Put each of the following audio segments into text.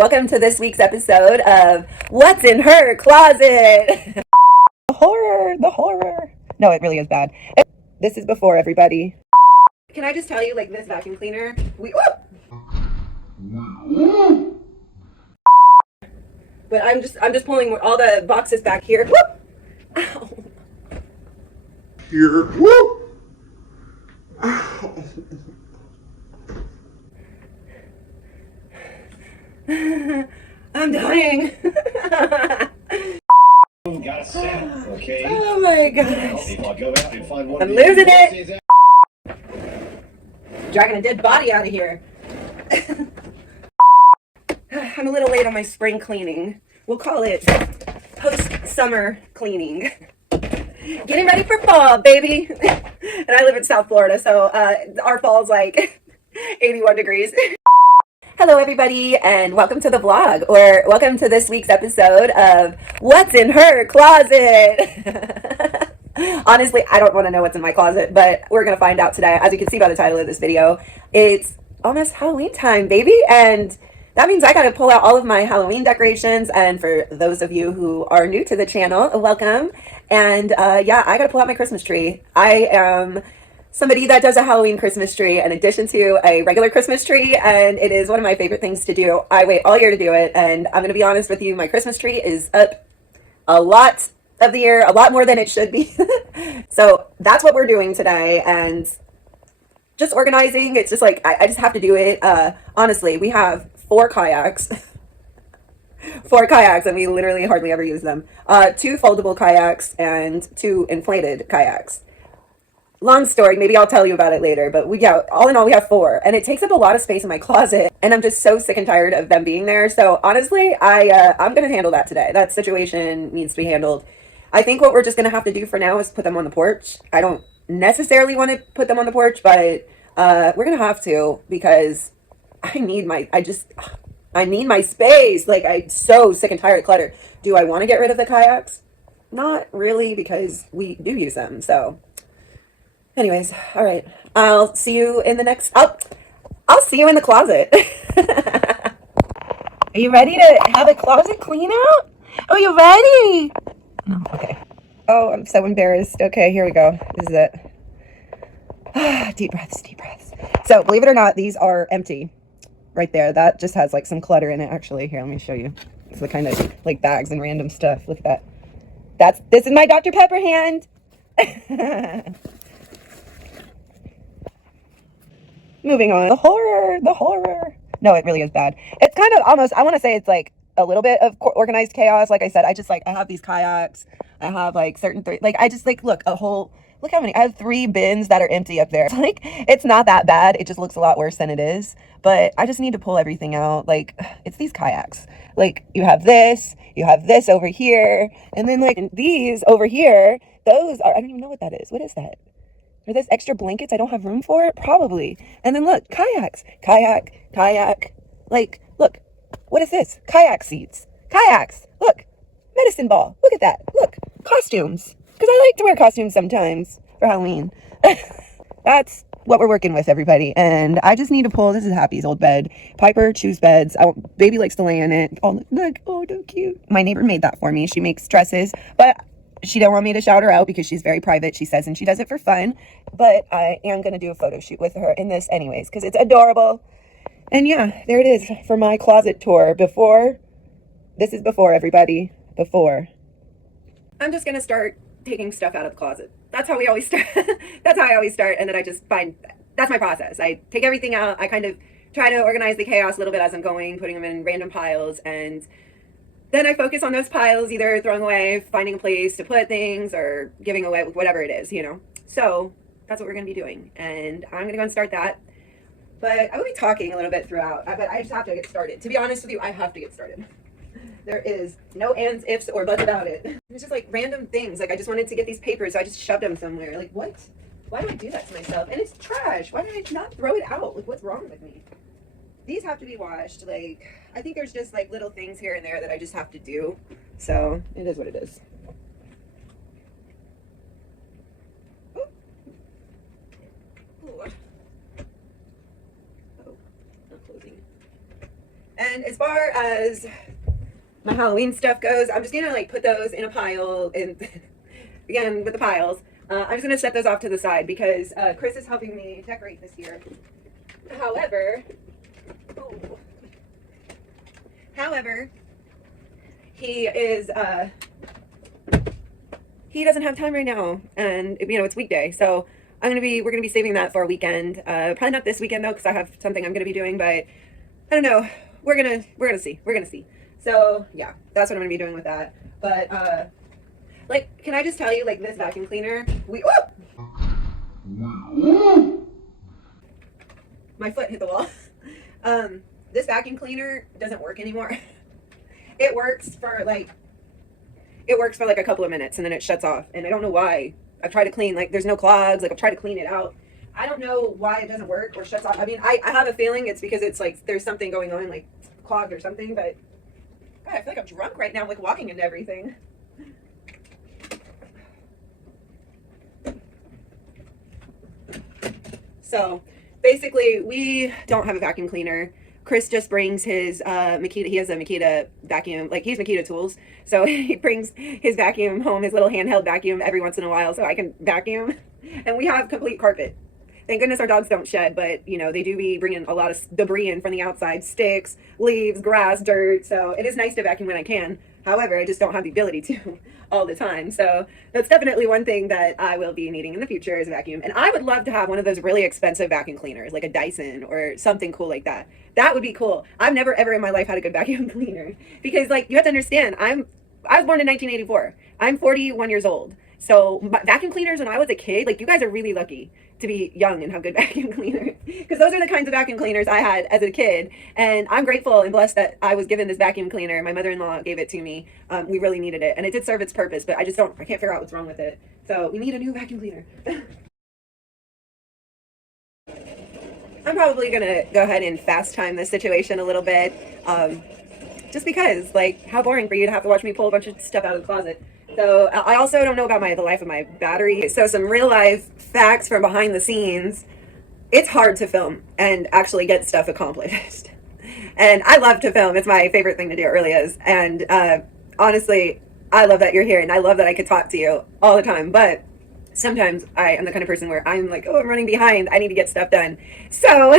Welcome to this week's episode of What's in Her Closet? The horror, the horror. No, it really is bad. This is before, everybody. Can I just tell you, like, this vacuum cleaner, but I'm just pulling all the boxes back here. Ow. Here. Ow. I'm dying. Got a set, okay? Oh my gosh. I'll go out and find one. I'm losing it. Dragging a dead body out of here. I'm a little late on my spring cleaning. We'll call it post-summer cleaning. Getting ready for fall, baby. And I live in South Florida, so our fall's like 81 degrees. Hello, everybody, and welcome to the vlog, or welcome to this week's episode of What's in Her Closet. Honestly, I don't want to know what's in my closet, but we're going to find out today. As you can see by the title of this video, it's almost Halloween time, baby, and that means I got to pull out all of my Halloween decorations. And for those of you who are new to the channel, welcome. And yeah, I got to pull out my Christmas tree. I am somebody that does a Halloween Christmas tree in addition to a regular Christmas tree, and it is one of my favorite things to do. I wait all year to do it, and I'm going to be honest with you, my Christmas tree is up a lot of the year, a lot more than it should be. So that's what we're doing today, and just organizing. It's just like I just have to do it. Honestly, we have 4 kayaks. 4 kayaks, and we literally hardly ever use them. 2 foldable kayaks and 2 inflated kayaks. Long story, maybe I'll tell you about it later, but yeah, all in all, we have 4, and it takes up a lot of space in my closet, and I'm just so sick and tired of them being there. So honestly, I'm gonna handle that today. That situation needs to be handled. I think what we're just gonna have to do for now is put them on the porch. I don't necessarily want to put them on the porch, but we're gonna have to, because I need my space. Like, I'm so sick and tired of clutter. Do I want to get rid of the kayaks? Not really, because we do use them. So anyways, all right. I'll see you in the next. I'll see you in the closet. Are you ready to have a closet clean out? Oh, you ready? No, okay. Oh, I'm so embarrassed. Okay, here we go. This is it. Deep breaths, deep breaths. So, believe it or not, these are empty. Right there. That just has like some clutter in it, actually. Here, let me show you. It's the kind of like bags and random stuff. Look at that. This is my Dr. Pepper hand. Moving on. The horror. No, it really is bad. It's kind of almost, I want to say it's like a little bit of organized chaos. Like I said, I have these kayaks. I have like certain look how many, I have 3 bins that are empty up there. Like, it's not that bad. It just looks a lot worse than it is. But I just need to pull everything out. Like, it's these kayaks. Like, you have this over here. And then like these over here, those are, I don't even know what that is. What is that? Are those extra blankets I don't have room for? Probably. And then look, kayaks. Kayak. Like, look, what is this? Kayak seats. Kayaks. Look, medicine ball. Look at that. Look, costumes. Because I like to wear costumes sometimes for Halloween. That's what we're working with, everybody. And I just need to pull, this is Happy's old bed. Piper chews beds. Baby likes to lay in it. Oh, look, oh, so cute. My neighbor made that for me. She makes dresses, but she don't want me to shout her out because she's very private, she says, and she does it for fun. But I am going to do a photo shoot with her in this anyways, because it's adorable. And yeah, there it is for my closet tour. This is before, everybody. Before. I'm just going to start taking stuff out of the closet. That's how we always start. That's how I always start. And then I just that's my process. I take everything out. I kind of try to organize the chaos a little bit as I'm going, putting them in random piles. And then I focus on those piles, either throwing away, finding a place to put things, or giving away, whatever it is, So that's what we're going to be doing. And I'm going to go and start that. But I will be talking a little bit throughout. But I just have to get started. To be honest with you, I have to get started. There is no ands, ifs, or buts about it. It's just like random things. Like, I just wanted to get these papers, so I just shoved them somewhere. Like, what? Why do I do that to myself? And it's trash. Why did I not throw it out? Like, what's wrong with me? These have to be washed. Like, I think there's just like little things here and there that I just have to do. So it is what it is. Ooh. Ooh. Oh, not closing. And as far as my Halloween stuff goes, I'm just gonna like put those in a pile, and again with the piles, I'm just gonna set those off to the side because Chris is helping me decorate this year. However, oh, however, he is he doesn't have time right now, and you know it's weekday, so we're gonna be saving that for a weekend. Probably not this weekend though, because I have something I'm gonna be doing, but I don't know. We're gonna see. So yeah, that's what I'm gonna be doing with that. But like, can I just tell you, like, this vacuum cleaner, my foot hit the wall. This vacuum cleaner doesn't work anymore. It works for like a couple of minutes and then it shuts off, and I don't know why. I've tried to clean, like, there's no clogs, like I've tried to clean it out. I don't know why it doesn't work or shuts off. I mean, I have a feeling it's because it's like there's something going on, like clogged or something, but God, I feel like I'm drunk right now. I'm like walking into everything. So basically, we don't have a vacuum cleaner. Chris just brings his Makita. He has a Makita vacuum, like he's Makita tools. So he brings his vacuum home, his little handheld vacuum every once in a while, so I can vacuum. And we have complete carpet. Thank goodness our dogs don't shed, but you know, they do be bringing a lot of debris in from the outside, sticks, leaves, grass, dirt. So it is nice to vacuum when I can. However, I just don't have the ability to all the time. So that's definitely one thing that I will be needing in the future is a vacuum. And I would love to have one of those really expensive vacuum cleaners, like a Dyson or something cool like that. That would be cool. I've never ever in my life had a good vacuum cleaner because, like, you have to understand, I was born in 1984. I'm 41 years old. So vacuum cleaners when I was a kid, like, you guys are really lucky to be young and have good vacuum cleaners, because those are the kinds of vacuum cleaners I had as a kid. And I'm grateful and blessed that I was given this vacuum cleaner. My mother-in-law gave it to me. We really needed it, and it did serve its purpose, but I can't figure out what's wrong with it. So we need a new vacuum cleaner. I'm probably gonna go ahead and fast time this situation a little bit, just because, like, how boring for you to have to watch me pull a bunch of stuff out of the closet. So I also don't know about the life of my battery. So some real life facts from behind the scenes. It's hard to film and actually get stuff accomplished. And I love to film. It's my favorite thing to do. It really is. And honestly, I love that you're here, and I love that I could talk to you all the time. But sometimes I am the kind of person where I'm like, oh, I'm running behind. I need to get stuff done. So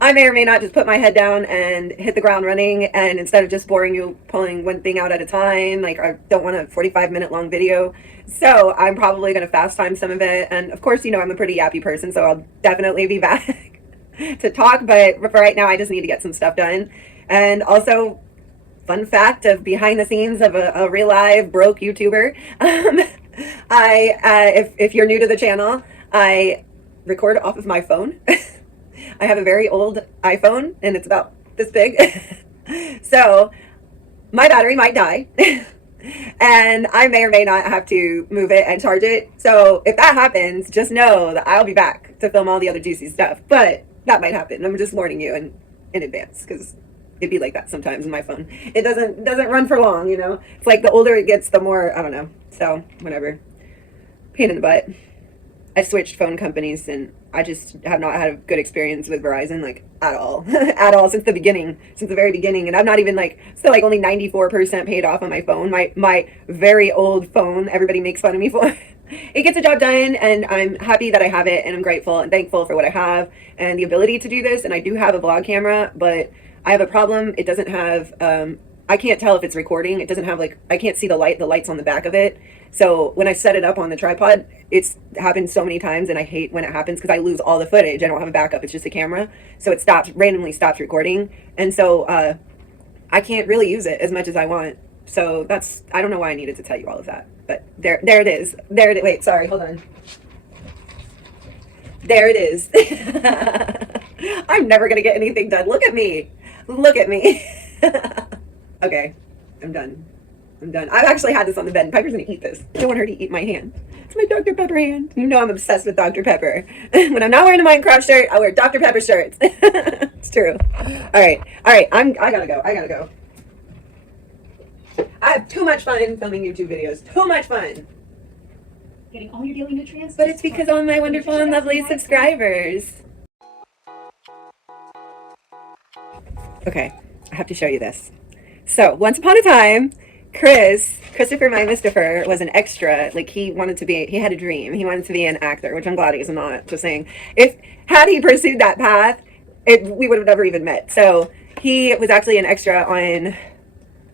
I may or may not just put my head down and hit the ground running. And instead of just boring you, pulling one thing out at a time, like, I don't want a 45-minute long video. So I'm probably going to fast time some of it. And of course, you know, I'm a pretty yappy person, so I'll definitely be back to talk. But for right now, I just need to get some stuff done. And also, fun fact of behind the scenes of a real live broke YouTuber. If you're new to the channel, I record off of my phone. I have a very old iPhone, and it's about this big. So my battery might die, and I may or may not have to move it and charge it. So if that happens, just know that I'll be back to film all the other juicy stuff. But that might happen. I'm just warning you in advance, because it'd be like that sometimes in my phone. It doesn't run for long, you know. It's like the older it gets, the more, I don't know. So whatever. Pain in the butt. I've switched phone companies, and I just have not had a good experience with Verizon, like, at all. At all, since the very beginning. And I'm not even, like, still like only 94% paid off on my phone. My very old phone, everybody makes fun of me for. It gets the job done, and I'm happy that I have it, and I'm grateful and thankful for what I have and the ability to do this. And I do have a vlog camera, but I have a problem. It doesn't have, I can't tell if it's recording. It doesn't have, like, I can't see the light's on the back of it. So when I set it up on the tripod, it's happened so many times, and I hate when it happens because I lose all the footage. I don't have a backup. It's just a camera. So it randomly stops recording. And so I can't really use it as much as I want. So I don't know why I needed to tell you all of that. But there it is. Wait, sorry, hold on. There it is. I'm never going to get anything done. Look at me. Look at me. Okay, I'm done. I've actually had this on the bed, and Piper's gonna eat this. I don't want her to eat my hand. It's my Dr. Pepper hand. You know I'm obsessed with Dr. Pepper. When I'm not wearing a Minecraft shirt, I wear Dr. Pepper shirts. It's true. All right. I gotta go. I have too much fun filming YouTube videos. Too much fun. Getting all your daily nutrients. But it's because of my wonderful and lovely subscribers. Okay. I have to show you this. So once upon a time, Christopher my Mistifer was an extra. Like he had a dream. He wanted to be an actor, which I'm glad he's not. Just saying, had he pursued that path, we would have never even met. So he was actually an extra on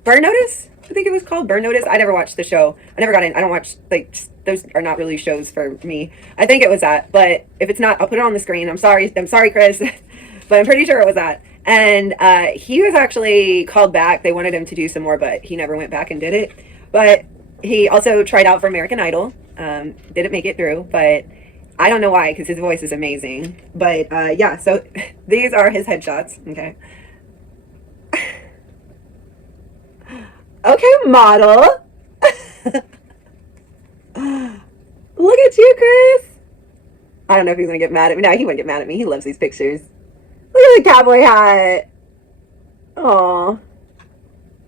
Burn Notice. I think it was called Burn Notice. I never watched the show. I never got in. I don't watch, like, those are not really shows for me. I think it was that, but if it's not, I'll put it on the screen. I'm sorry, Chris, but I'm pretty sure it was that. And he was actually called back. They wanted him to do some more, but he never went back and did it. But he also tried out for American Idol. Didn't make it through, but I don't know why, because his voice is amazing. But yeah, so these are his headshots. Okay. Okay, model. Look at you, Chris. I don't know if he's gonna get mad at me. No, he wouldn't get mad at me. He loves these pictures. Look at the cowboy hat. Aw.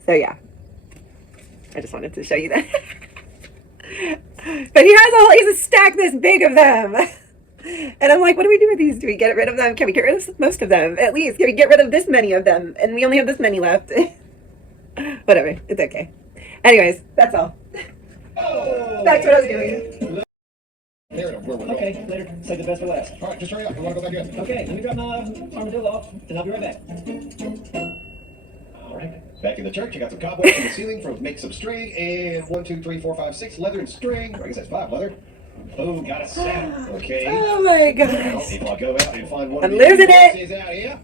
So yeah, I just wanted to show you that. But he's a stack this big of them. And I'm like, what do we do with these? Do we get rid of them? Can we get rid of most of them? At least, can we get rid of this many of them? And we only have this many left. Whatever, it's okay. Anyways, that's all. Oh, That's what I was doing. There, where were we? Okay, later. Save the best for last. All right, just hurry up. I want to go back in. Okay, let me drop my armadillo off, and I'll be right back. All right, back in the church. I got some cobwebs in the ceiling from make some string, and 1, 2, 3, 4, 5, 6 leather and string. Or I guess that's 5 leather. Oh, got a saddle. Okay. Oh my Well, gosh. if I go out and find one I'm of these losing it. boxes out here.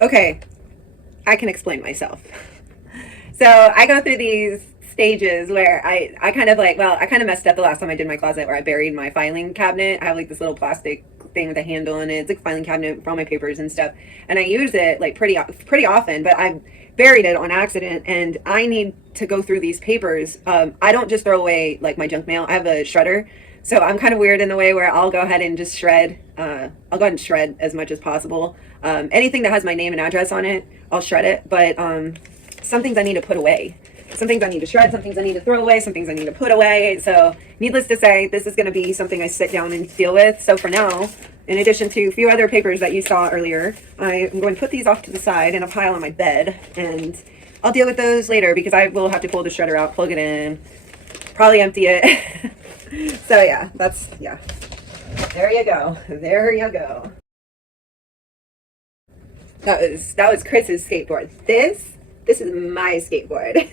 Okay, I can explain myself. So I go through these stages where I kind of like, well, I kind of messed up the last time I did my closet where I buried my filing cabinet. I have like this little plastic thing with a handle in it. It's like a filing cabinet for all my papers and stuff. And I use it like pretty often, but I buried it on accident and I need to go through these papers. I don't just throw away like my junk mail. I have a shredder. So I'm kind of weird in the way where I'll go ahead and just shred. I'll go ahead and shred as much as possible. Anything that has my name and address on it, I'll shred it. But some things I need to put away. Some things I need to shred, some things I need to throw away, some things I need to put away. So needless to say, this is going to be something I sit down and deal with. So for now, in addition to a few other papers that you saw earlier, I'm going to put these off to the side in a pile on my bed. And I'll deal with those later because I will have to pull the shredder out, plug it in, probably empty it. So yeah, yeah. There you go. There you go. That was Chris's skateboard. This is my skateboard.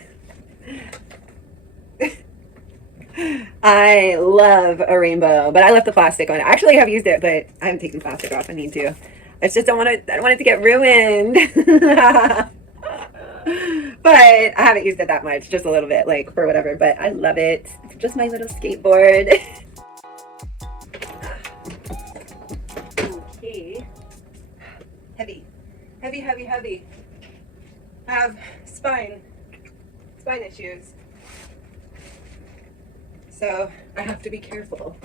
I love a rainbow, but I left the plastic on it. Actually, I have used it, but I haven't taken plastic off. I need to. I just don't want it. I don't want it to get ruined. But I haven't used it that much, just a little bit, like for whatever. But I love it. It's just my little skateboard. Okay. Heavy, heavy, heavy, heavy. I have spine issues. So I have to be careful.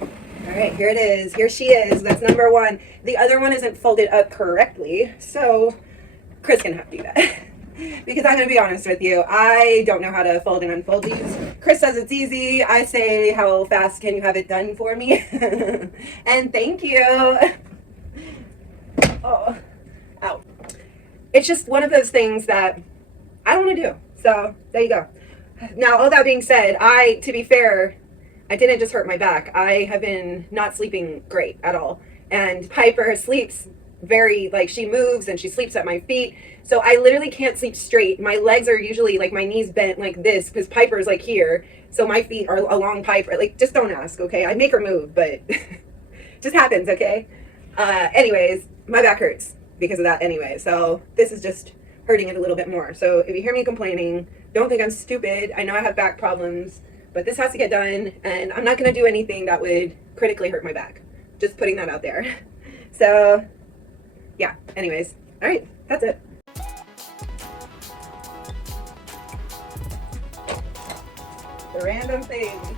All right, here it is. Here she is. That's number 1. The other one isn't folded up correctly, so Chris can have to do that. Because I'm going to be honest with you, I don't know how to fold and unfold these. Chris says it's easy. I say, how fast can you have it done for me? And thank you. Oh, ow. It's just one of those things that I don't want to do. So there you go. Now, all that being said, to be fair, I didn't just hurt my back. I have been not sleeping great at all. And Piper sleeps she moves and she sleeps at my feet. So I literally can't sleep straight. My legs are usually like my knees bent like this because Piper's like here. So my feet are along Piper. Like, just don't ask, okay? I make her move, but just happens, okay? Anyways, my back hurts because of that anyway. So this is just hurting it a little bit more. So if you hear me complaining, don't think I'm stupid. I know I have back problems, but this has to get done, and I'm not going to do anything that would critically hurt my back. Just putting that out there. So yeah, anyways, all right, that's it. The random things.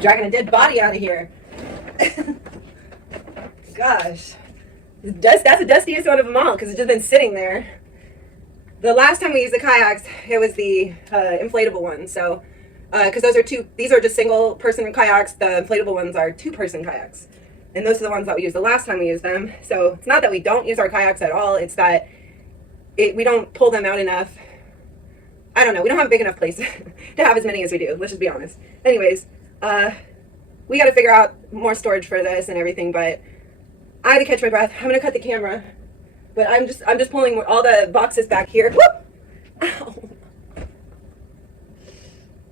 Dragging a dead body out of here. Gosh, that's the dustiest one of them all because it's just been sitting there. The last time we used the kayaks, it was the inflatable ones. So, because these are just single person kayaks. The inflatable ones are 2-person kayaks. and those are the ones that we used the last time we used them. So it's not that we don't use our kayaks at all, it's that we don't pull them out enough. I don't know, we don't have a big enough place to have as many as we do, let's just be honest. Anyways, we got to figure out more storage for this and everything, but I had to catch my breath. I'm gonna cut the camera, but I'm just pulling all the boxes back here. Whoop! Ow.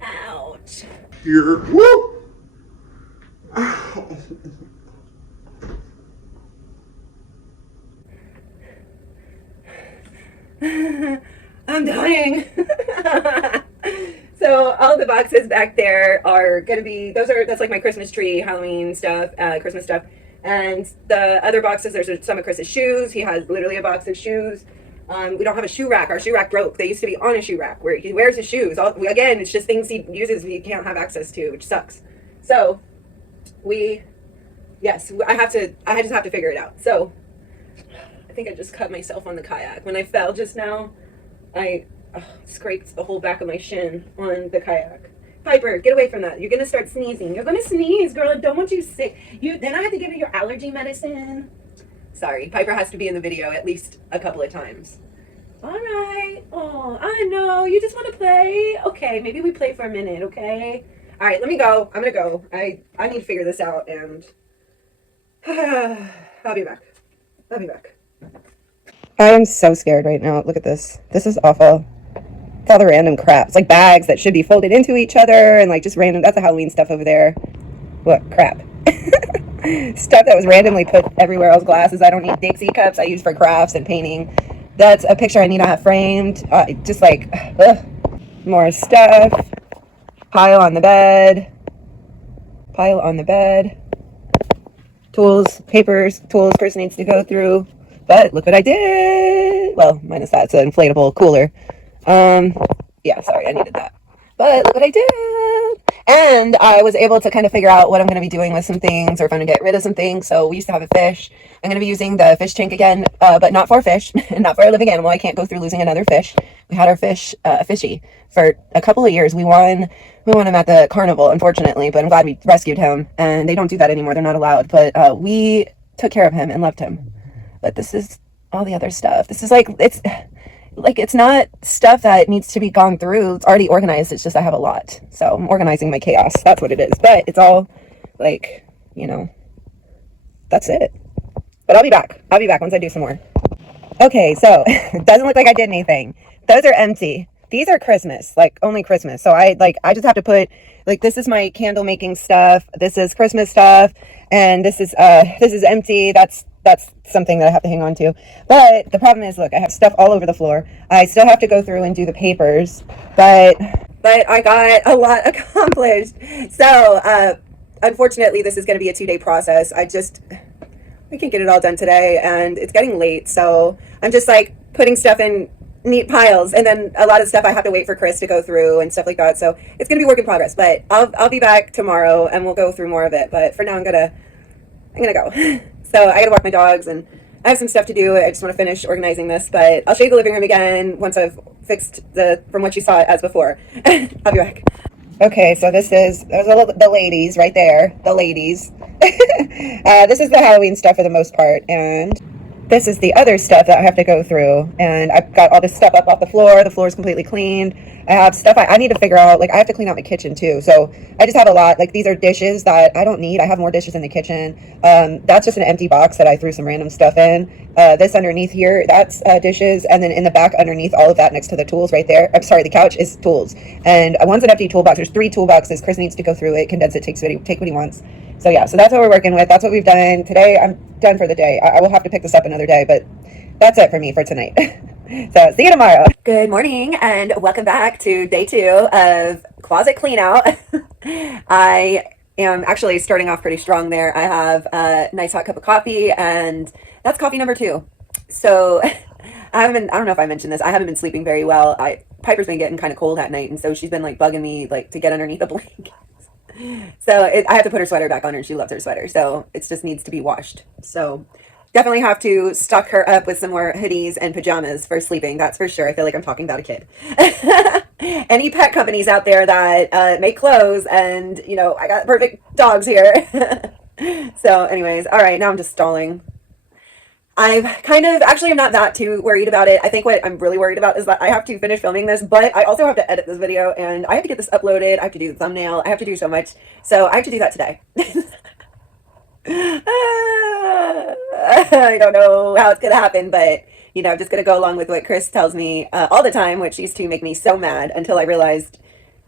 Ouch. Here. Woo! Ow. I'm dying. So all the boxes back there are gonna be, that's like my Christmas tree, Halloween stuff, Christmas stuff. And the other boxes, there's some of Chris's shoes. He has literally a box of shoes. We don't have a shoe rack. Our shoe rack broke. They used to be on a shoe rack where he wears his shoes. Again, it's just things he uses he can't have access to, which sucks. So I just have to figure it out. So I think I just cut myself on the kayak. When I fell just now, I scraped the whole back of my shin on the kayak. Piper, get away from that. You're gonna start sneezing. You're gonna sneeze, girl. I don't want you sick. Then I have to give you your allergy medicine. Sorry, Piper has to be in the video at least a couple of times. All right. Oh, I know. You just want to play? Okay, maybe we play for a minute, okay? All right, let me go. I'm gonna go. I need to figure this out, and I'll be back. I am so scared right now. Look at this. This is awful. It's all the random crap. It's like bags that should be folded into each other and like just random. That's the Halloween stuff over there. What crap. Stuff that was randomly put everywhere else. Glasses I don't need. Dixie cups I use for crafts and painting. That's a picture I need to have framed. Just like, ugh. More stuff. Pile on the bed. Tools, papers, tools Chris needs to go through. But look what I did. Well, minus that. It's an inflatable cooler. Yeah, sorry, I needed that. But look what I did. And I was able to kind of figure out what I'm going to be doing with some things, or if I'm going to get rid of some things. So we used to have a fish. I'm going to be using the fish tank again, but not for fish, not for a living animal. I can't go through losing another fish. We had our fish, fishy, for a couple of years. We won him at the carnival, unfortunately, but I'm glad we rescued him. And they don't do that anymore. They're not allowed. But we took care of him and loved him. But this is all the other stuff. This is it's not stuff that needs to be gone through. It's already organized. It's just I have a lot. So I'm organizing my chaos. That's what it is. But it's all like, that's it. But I'll be back. Once I do some more. Okay, so it doesn't look like I did anything. Those are empty. These are Christmas, like only Christmas. So I just have to put, like, this is my candle making stuff. This is Christmas stuff. And this is empty. That's something that I have to hang on to. But the problem is, look, I have stuff all over the floor. I still have to go through and do the papers, but I got a lot accomplished. So, unfortunately, this is going to be a 2-day process. I can't get it all done today, and it's getting late. So I'm just like putting stuff in neat piles, and then a lot of stuff I have to wait for Chris to go through and stuff like that. So it's going to be work in progress, but I'll be back tomorrow and we'll go through more of it. But for now, I'm gonna go. So I gotta walk my dogs, and I have some stuff to do. I just want to finish organizing this, but I'll show you the living room again once I've fixed from what you saw it as before. I'll be back. Okay, so those are the ladies right there. The ladies. This is the Halloween stuff for the most part, and this is the other stuff that I have to go through. And I've got all this stuff up off the floor. The floor is completely cleaned. I have stuff I need to figure out. Like, I have to clean out my kitchen too. So I just have a lot. Like, these are dishes that I don't need. I have more dishes in the kitchen. That's just an empty box that I threw some random stuff in. This underneath here, that's dishes. And then in the back underneath all of that, next to the tools right there, I'm sorry, the couch is tools. And one's an empty toolbox. There's 3 toolboxes. Chris needs to go through it, condense it, take what he wants. So yeah, so that's what we're working with. That's what we've done today. I'm done for the day. I will have to pick this up another day, but that's it for me for tonight. So see you tomorrow. Good morning and welcome back to day 2 of closet clean out. I am actually starting off pretty strong there. I have a nice hot cup of coffee, and that's coffee number 2. So I don't know if I mentioned this. I haven't been sleeping very well. Piper's been getting kind of cold at night, and so she's been like bugging me like to get underneath the blanket. So I have to put her sweater back on her, and she loves her sweater. So it just needs to be washed. So definitely have to stock her up with some more hoodies and pajamas for sleeping. That's for sure. I feel like I'm talking about a kid. Any pet companies out there that make clothes, and I got perfect dogs here. So anyways, all right, now I'm just stalling. I've kind of actually I'm not that too worried about it. I think what I'm really worried about is that I have to finish filming this, but I also have to edit this video and I have to get this uploaded. I have to do the thumbnail. I have to do so much. So I have to do that today. I don't know how it's gonna happen, but you know, I'm just gonna go along with what Chris tells me all the time, which used to make me so mad until I realized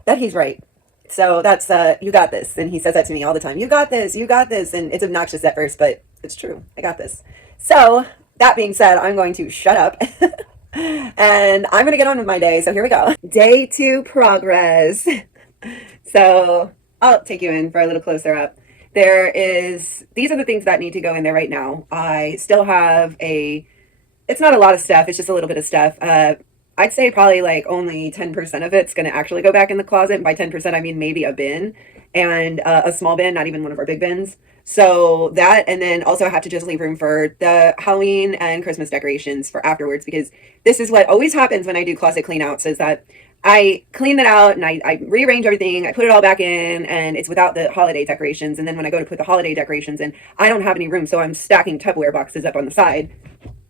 that he's right. So that's you got this, and he says that to me all the time. You got this, and it's obnoxious at first, but it's true. I got this. So that being said, I'm going to shut up. And I'm gonna get on with my day. So here we go. Day 2 progress. So I'll take you in for a little closer up. These are the things that need to go in there right now. I still have it's not a lot of stuff. It's just a little bit of stuff. I'd say probably like only 10% of it's going to actually go back in the closet. And by 10%, I mean maybe a bin and a small bin, not even one of our big bins. So that, and then also I have to just leave room for the Halloween and Christmas decorations for afterwards, because this is what always happens when I do closet clean outs, is that I clean it out and I rearrange everything. I put it all back in and it's without the holiday decorations. And then when I go to put the holiday decorations in, I don't have any room. So I'm stacking Tupperware boxes up on the side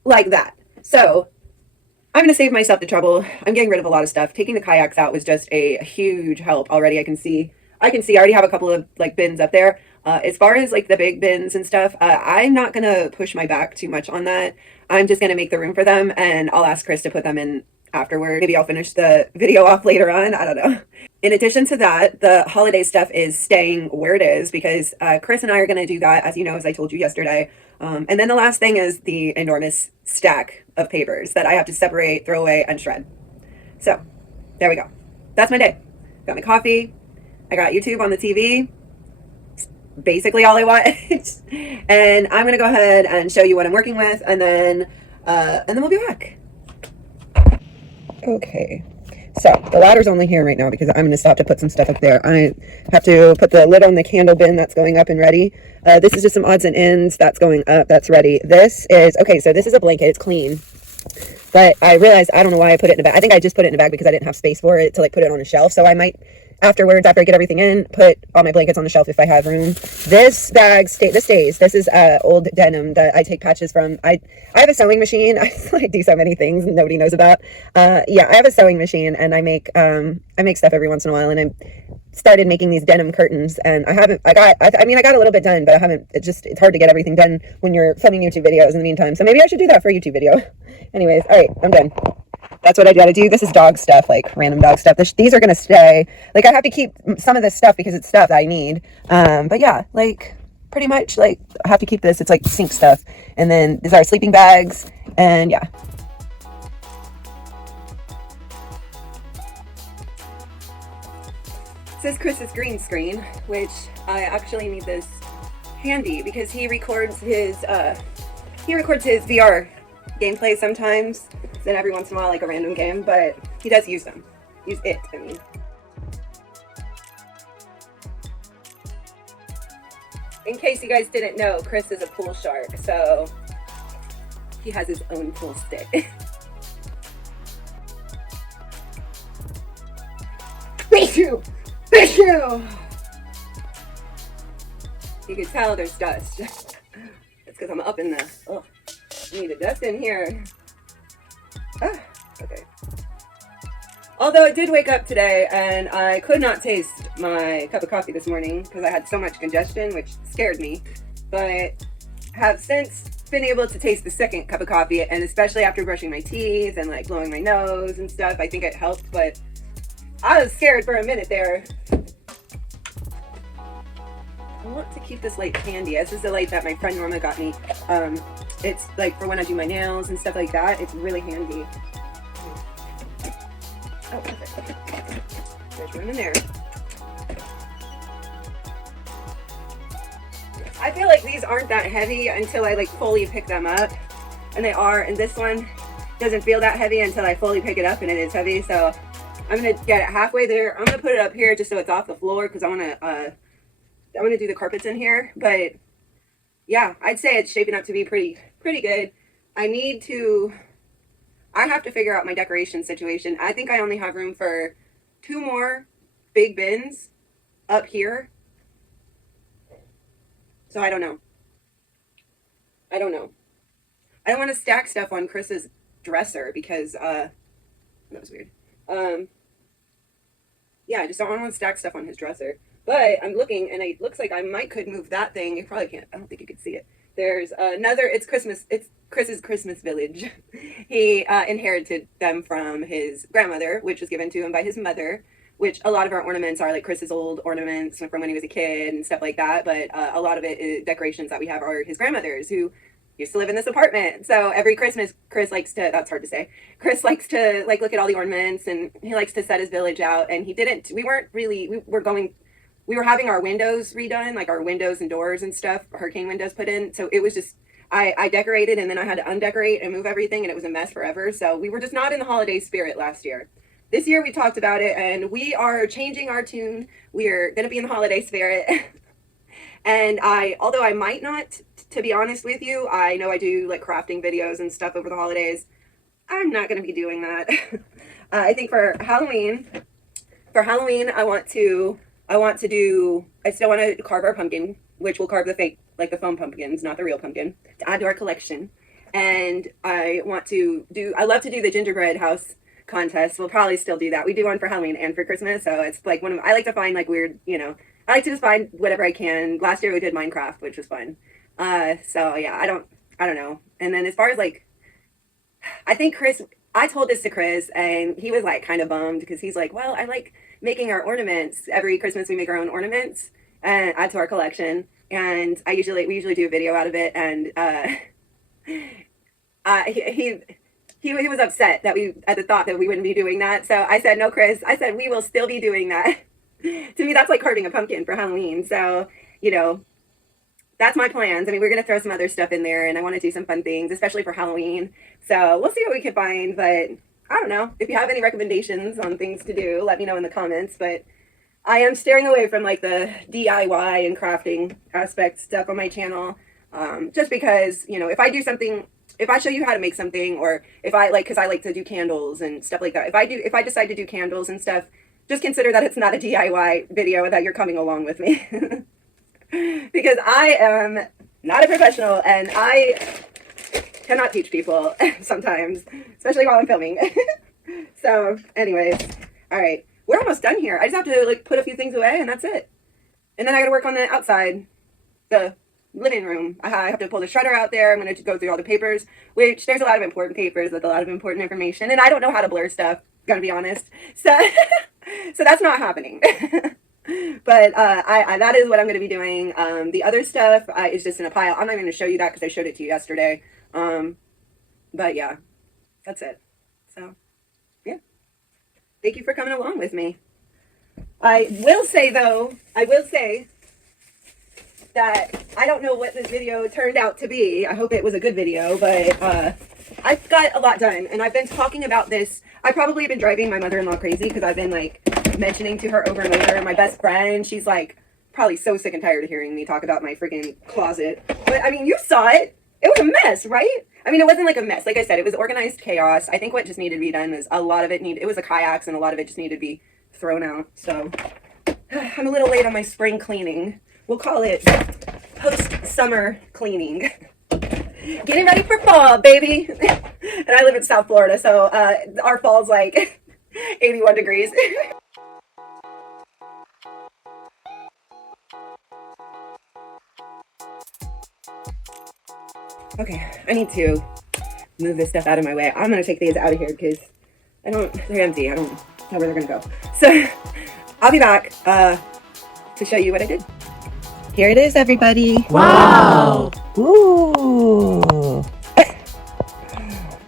like that. So I'm going to save myself the trouble. I'm getting rid of a lot of stuff. Taking the kayaks out was just a huge help already. I can see I already have a couple of like bins up there. As far as like the big bins and stuff, I'm not going to push my back too much on that. I'm just going to make the room for them, and I'll ask Chris to put them in afterward. Maybe I'll finish the video off later on. I don't know. In addition to that, the holiday stuff is staying where it is, because Chris and I are going to do that, as you know, as I told you yesterday. And then the last thing is the enormous stack of papers that I have to separate, throw away, and shred. So there we go. That's my day. Got my coffee. I got YouTube on the TV. It's basically all I want. And I'm going to go ahead and show you what I'm working with, and then we'll be back. Okay, so the ladder's only here right now because I'm going to stop to put some stuff up there. I have to put the lid on the candle bin that's going up and ready. This is just some odds and ends that's going up, that's ready. This is, okay, so this is a blanket, it's clean. But I realized, I don't know why I put it in a bag. I think I just put it in a bag because I didn't have space for it to like put it on a shelf. So I might afterwards, after I get everything in, put all my blankets on the shelf if I have room. This bag stays. This is old denim that I take patches from. I have a sewing machine. I do so many things nobody knows about. Yeah, I have a sewing machine, and I make stuff every once in a while, and I started making these denim curtains, and I got a little bit done, but I haven't. It's hard to get everything done when you're filming YouTube videos in the meantime. So maybe I should do that for a YouTube video. Anyways, all right, I'm done. That's what I gotta do. This is dog stuff, like random dog stuff. These are gonna stay. Like, I have to keep some of this stuff because it's stuff that I need. But yeah, like pretty much like I have to keep this. It's like sink stuff. And then these are sleeping bags, and yeah. This is Chris's green screen, which I actually need this handy because he records his VR gameplay sometimes, then every once in a while like a random game, but he does use them. Use it, I mean. In case you guys didn't know, Chris is a pool shark, so he has his own pool stick. Thank you! Thank you! You can tell there's dust. It's because I'm up in the... Oh, I need a dust in here. Ah, okay. Although I did wake up today and I could not taste my cup of coffee this morning because I had so much congestion, which scared me. But have since been able to taste the second cup of coffee, and especially after brushing my teeth and like blowing my nose and stuff, I think it helped, but I was scared for a minute there. I want to keep this light handy. This is the light that my friend Norma got me. It's like for when I do my nails and stuff like that. It's really handy. Oh, perfect. There's room in there. I feel like these aren't that heavy until I like fully pick them up. And they are, and this one doesn't feel that heavy until I fully pick it up, and it is heavy. So I'm gonna get it halfway there. I'm gonna put it up here just so it's off the floor because I wanna do the carpets in here. But yeah, I'd say it's shaping up to be pretty good. I have to figure out my decoration situation. I think I only have room for 2 more big bins up here. So I don't know. I don't know. I don't want to stack stuff on Chris's dresser because that was weird. Yeah, I just don't want to stack stuff on his dresser. But I'm looking, and it looks like I might could move that thing. You probably can't. I don't think you could see it. There's another. It's Christmas. It's Chris's Christmas village. He inherited them from his grandmother, which was given to him by his mother. Which a lot of our ornaments are like Chris's old ornaments from when he was a kid and stuff like that. But a lot of it is decorations that we have are his grandmother's, who used to live in this apartment. So every Christmas, Chris likes to, that's hard to say. Chris likes to like look at all the ornaments, and he likes to set his village out. And he didn't, we were having our windows redone, like our windows and doors and stuff, hurricane windows put in. So it was just, I decorated, and then I had to undecorate and move everything, and it was a mess forever. So we were just not in the holiday spirit last year. This year we talked about it, and we are changing our tune. We're going to be in the holiday spirit. And although I might not, to be honest with you, I know I do like crafting videos and stuff over the holidays. I'm not going to be doing that. I think for Halloween, I still want to carve our pumpkin, which we'll carve the fake, like the foam pumpkins, not the real pumpkin, to add to our collection. And I love to do the gingerbread house contest. We'll probably still do that. We do one for Halloween and for Christmas. So it's like I like to find like weird, I like to just find whatever I can. Last year we did Minecraft, which was fun. So yeah, I don't know. And then as far as like, I think I told this to Chris, and he was like kind of bummed because he's like, well, I like making our ornaments. Every Christmas we make our own ornaments and add to our collection. And we usually do a video out of it. And he was upset that at the thought that we wouldn't be doing that. So I said, no, Chris, I said, we will still be doing that. To me, that's like carving a pumpkin for Halloween. So, that's my plans. I mean, we're going to throw some other stuff in there, and I want to do some fun things, especially for Halloween. So we'll see what we can find, but I don't know. If you have any recommendations on things to do, let me know in the comments. But I am steering away from like the DIY and crafting aspect stuff on my channel. Just because, if I do something, if I show you how to make something, or if I like, because I like to do candles and stuff like that. If I decide to do candles and stuff, just consider that it's not a DIY video, that you're coming along with me. Because I am not a professional, and I cannot teach people sometimes, especially while I'm filming. So anyways, all right, we're almost done here. I just have to like put a few things away, and that's it. And then I got to work on the outside, the living room. I have to pull the shredder out there. I'm going to go through all the papers, which there's a lot of important papers with a lot of important information, and I don't know how to blur stuff, gonna be honest. So so that's not happening. But that is what I'm going to be doing. The other stuff is just in a pile. I'm not going to show you that because I showed it to you yesterday. But yeah, that's it. So yeah, thank you for coming along with me. I will say that I don't know what this video turned out to be. I hope it was a good video, but I've got a lot done, and I've been talking about this. I probably have been driving my mother-in-law crazy because I've been like mentioning to her over and over. My best friend, she's like probably so sick and tired of hearing me talk about my freaking closet. But I mean, you saw it. It was a mess, right? I mean, it wasn't like a mess. Like I said, it was organized chaos. I think what just needed to be done was a lot of it it was a kayaks, and a lot of it just needed to be thrown out. So I'm a little late on my spring cleaning. We'll call it post-summer cleaning. Getting ready for fall, baby. And I live in South Florida, so our fall's like 81 degrees. Okay, I need to move this stuff out of my way. I'm gonna take these out of here because they're empty. I don't know where they're gonna go. So I'll be back to show you what I did. Here it is, everybody. Wow! Ooh.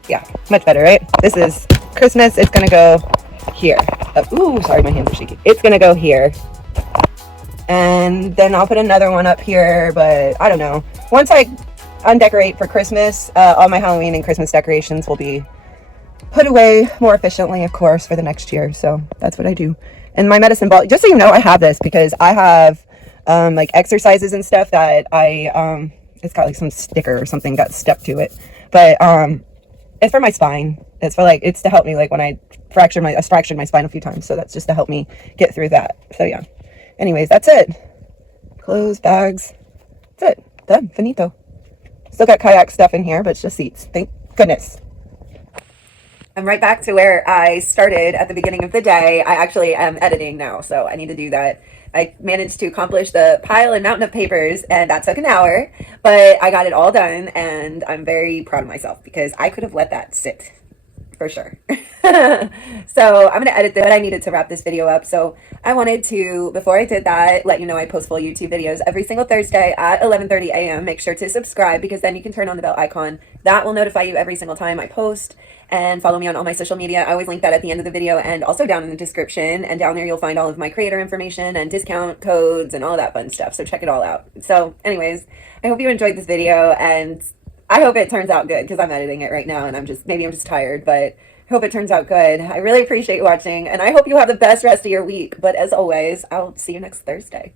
Yeah, much better, right? This is Christmas. It's gonna go here. Ooh, sorry, my hands are shaky. It's gonna go here. And then I'll put another one up here, but I don't know. Once I undecorate for Christmas, all my Halloween and Christmas decorations will be put away more efficiently, of course, for the next year. So that's what I do. And my medicine ball, just so you know, I have this because I have like exercises and stuff that it's got like some sticker or something got stuck to it, but it's for my spine. It's to help me, like when I fractured my spine a few times, so that's just to help me get through that. So yeah, anyways, that's it. Clothes, bags, That's it. Done. Finito. Still got kayak stuff in here, but it's just seats. Thank goodness. I'm right back to where I started at the beginning of the day. I actually am editing now, so I need to do that. I managed to accomplish the pile and mountain of papers, and that took an hour, but I got it all done, and I'm very proud of myself because I could have let that sit for sure. So I'm going to edit this, but I needed to wrap this video up. So I wanted to, before I did that, let you know I post full YouTube videos every single Thursday at 11:30 a.m. Make sure to subscribe because then you can turn on the bell icon. That will notify you every single time I post. And follow me on all my social media. I always link that at the end of the video and also down in the description. And down there you'll find all of my creator information and discount codes and all that fun stuff. So check it all out. So anyways, I hope you enjoyed this video, and I hope it turns out good because I'm editing it right now and maybe I'm just tired, but I hope it turns out good. I really appreciate you watching, and I hope you have the best rest of your week. But as always, I'll see you next Thursday.